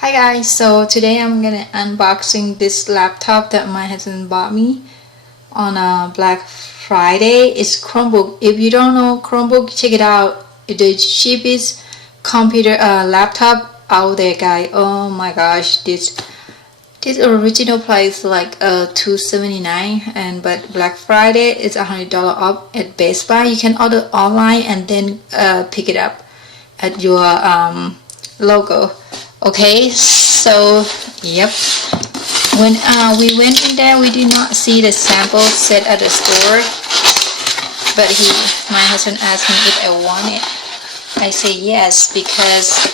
Hi guys, so today I'm gonna unboxing this laptop that my husband bought me on Black Friday. It's Chromebook. If you don't know Chromebook, check it out. It's the cheapest computer laptop out there, guy. Oh my gosh, this original price like $279, and but Black Friday is $100 off at Best Buy. You can order online and then pick it up at your logo. Okay, so yep, when we went in there, we did not see the sample set at the store, but my husband asked me if I want it. I say yes because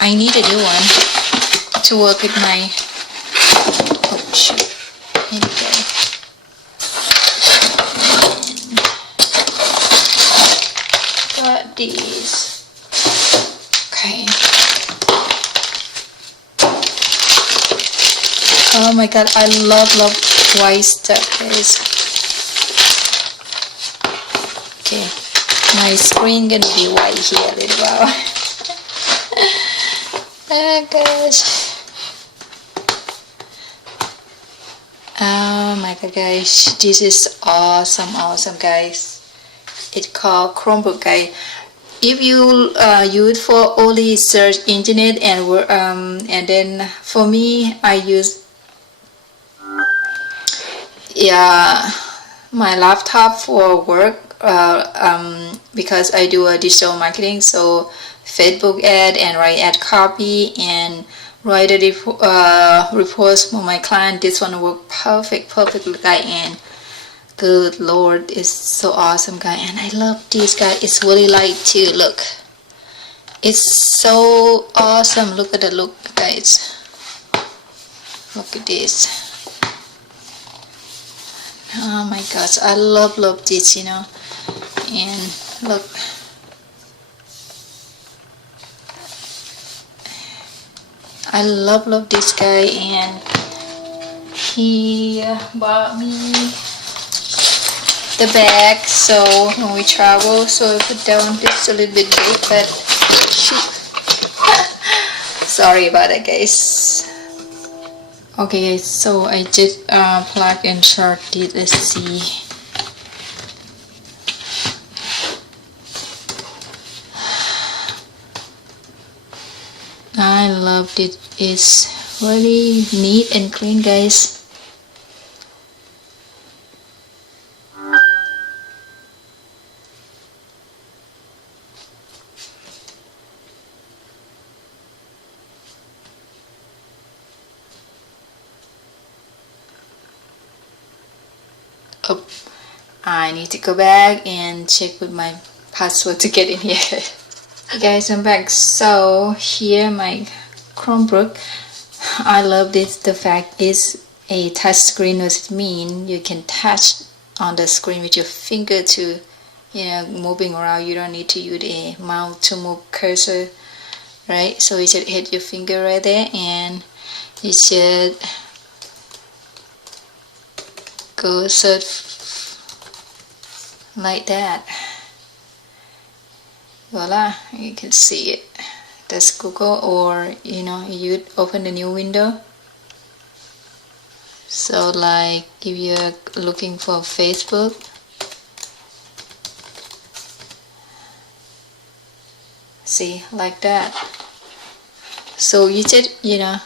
I need a new one to work with my, oh shoot, okay. Got these. Okay. Oh my god, I love white stuff, guys. Okay, my screen gonna be white here a little while. Oh gosh. Oh my god, guys, this is awesome, guys. It's called Chromebook, guys. If you use for only search internet and then for me I use my laptop for work because I do a digital marketing, so Facebook ad and write ad copy and write a reports for my client. This one work perfectly, guy, and good lord, it's so awesome, guy, and I love this, guy. It's really light too. Look, it's so awesome. Look at the look, guys. Look at this. Oh my gosh, I love this, you know. And look, I love this, guy, and he bought me the bag so when we travel, so I put down this a little bit big, but shoot. Sorry about that, guys. Okay, guys, so I just plug and charge it. Let's see. I love it. It's really neat and clean, guys. Oh, I need to go back and check with my password to get in here. Hey guys, I'm back. So here my Chromebook. I love this. The fact is a touch screen, which means you can touch on the screen with your finger to, you know, moving around. You don't need to use a mouse to move cursor, right? So you should hit your finger right there, and you should go search like that. Voila, you can see it. That's Google, or you know, you open a new window. So like if you're looking for Facebook, see, like that. So you just, you know,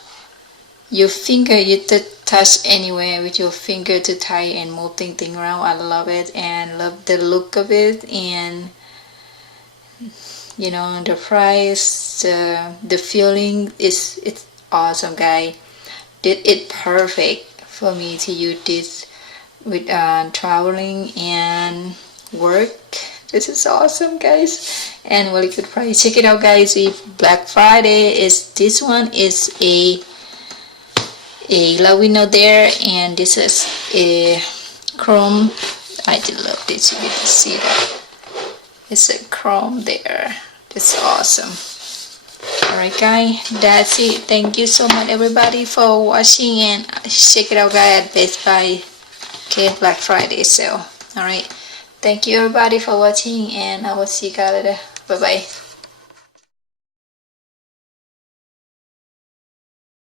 your finger, you touch anywhere with your finger to tie and move thing around. I love it and love the look of it, and you know, the price, the feeling is, it's awesome, guy. It's perfect for me to use this with traveling and work. This is awesome, guys, and really good price. Check it out, guys. If Black Friday is, this one is a Lawino there, and this is a Chrome. I did love this. You can see that it's a Chrome there. It's awesome. Alright, guys, that's it. Thank you so much, everybody, for watching, and check it out, guys, at Best Buy. Okay, Black Friday sale. Alright, thank you, everybody, for watching, and I will see you guys later. Bye bye.